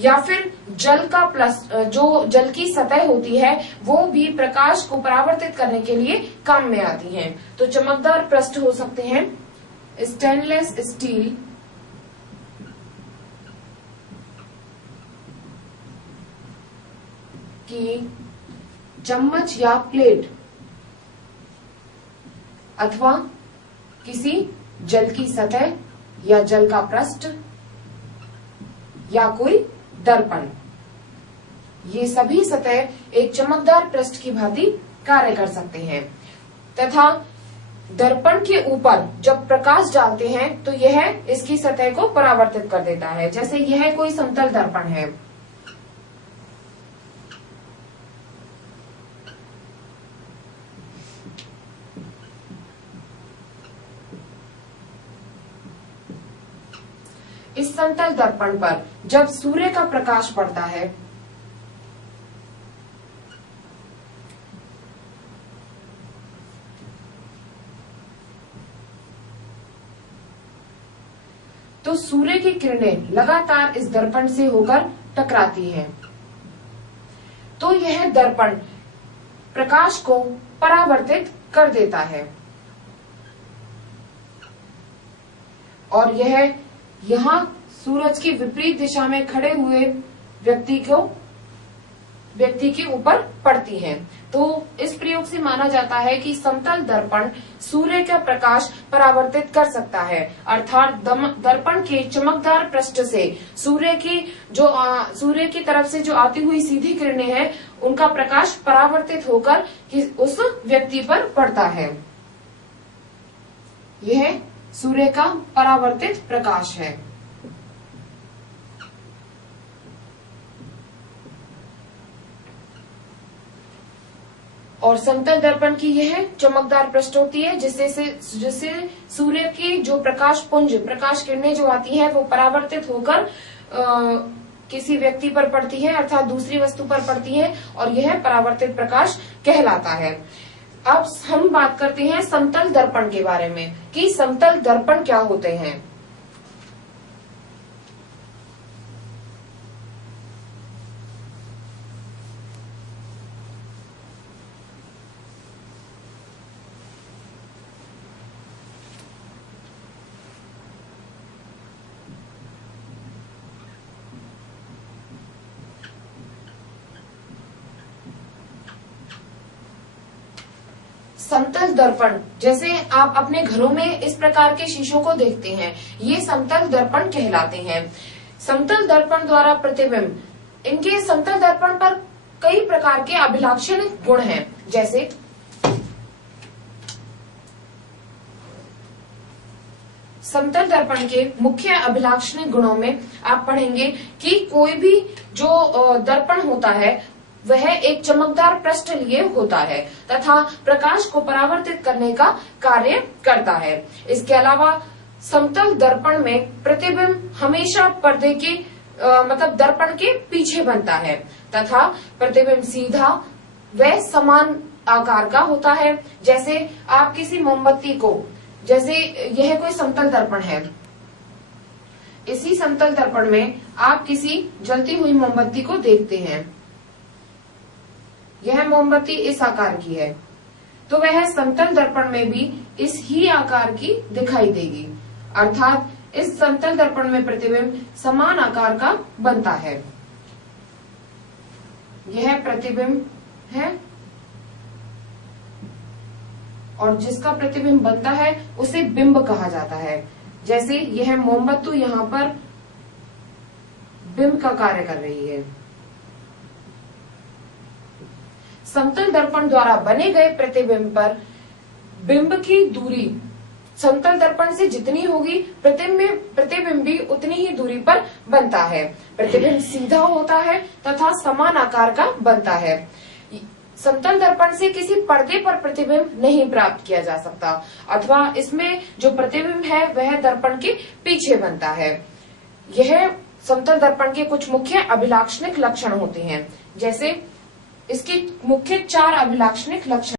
या फिर जल का प्लस जो जल की सतह होती है वो भी प्रकाश को परावर्तित करने के लिए काम में आती हैं। तो चमकदार पृष्ठ हो सकते हैं स्टेनलेस स्टील की चम्मच या प्लेट, अथवा किसी जल की सतह या जल का पृष्ठ या कोई दर्पण। ये सभी सतह एक चमकदार पृष्ठ की भांति कार्य कर सकते हैं तथा दर्पण के ऊपर जब प्रकाश डालते हैं तो यह इसकी सतह को परावर्तित कर देता है। जैसे यह कोई समतल दर्पण है, इस समतल दर्पण पर जब सूर्य का प्रकाश पड़ता है तो सूर्य की किरणें लगातार इस दर्पण से होकर टकराती हैं। तो यह दर्पण प्रकाश को परावर्तित कर देता है और यह यहाँ सूरज की विपरीत दिशा में खड़े हुए व्यक्ति के ऊपर पड़ती हैं। तो इस प्रयोग से माना जाता है कि समतल दर्पण सूर्य का प्रकाश परावर्तित कर सकता है, अर्थात दर्पण के चमकदार पृष्ठ से सूर्य की तरफ से जो आती हुई सीधी किरणें हैं उनका प्रकाश परावर्तित होकर उस व्यक्ति पर पड़ता है। यह सूर्य का परावर्तित प्रकाश है। और समतल दर्पण की यह चमकदार पृष्ठ होती है जिससे सूर्य की जो प्रकाश किरणें जो आती हैं वो परावर्तित होकर किसी व्यक्ति पर पड़ती है, अर्थात दूसरी वस्तु पर पड़ती है और यह परावर्तित प्रकाश कहलाता है। अब हम बात करते हैं समतल दर्पण के बारे में कि समतल दर्पण क्या होते हैं। समतल दर्पण, जैसे आप अपने घरों में इस प्रकार के शीशों को देखते हैं, ये समतल दर्पण कहलाते हैं। समतल दर्पण द्वारा प्रतिबिंब, इनके समतल दर्पण पर कई प्रकार के अभिलाक्षणिक गुण हैं। जैसे समतल दर्पण के मुख्य अभिलाक्षणिक गुणों में आप पढ़ेंगे कि कोई भी जो दर्पण होता है वह एक चमकदार पृष्ठ लिए होता है तथा प्रकाश को परावर्तित करने का कार्य करता है। इसके अलावा समतल दर्पण में प्रतिबिंब हमेशा पर्दे के मतलब दर्पण के पीछे बनता है तथा प्रतिबिंब सीधा व समान आकार का होता है। जैसे आप किसी मोमबत्ती को, जैसे यह कोई समतल दर्पण है, इसी समतल दर्पण में आप किसी जलती हुई मोमबत्ती को देखते हैं, यह मोमबत्ती इस आकार की है तो वह समतल दर्पण में भी इस ही आकार की दिखाई देगी, अर्थात इस समतल दर्पण में प्रतिबिंब समान आकार का बनता है। यह प्रतिबिंब है और जिसका प्रतिबिंब बनता है उसे बिंब कहा जाता है। जैसे यह मोमबत्ती यहाँ पर बिंब का कार्य कर रही है। समतल दर्पण द्वारा बने गए प्रतिबिंब पर बिंब की दूरी समतल दर्पण से जितनी होगी प्रतिबिंब भी उतनी ही दूरी पर बनता है। प्रतिबिंब सीधा होता है तथा समान आकार का बनता है। समतल दर्पण से किसी पर्दे पर प्रतिबिंब नहीं प्राप्त किया जा सकता अथवा इसमें जो प्रतिबिंब है वह दर्पण के पीछे बनता है। यह समतल दर्पण के कुछ मुख्य अभिलाक्षणिक लक्षण होते हैं। जैसे इसके मुख्य 4 अभिलाक्षणिक लक्षण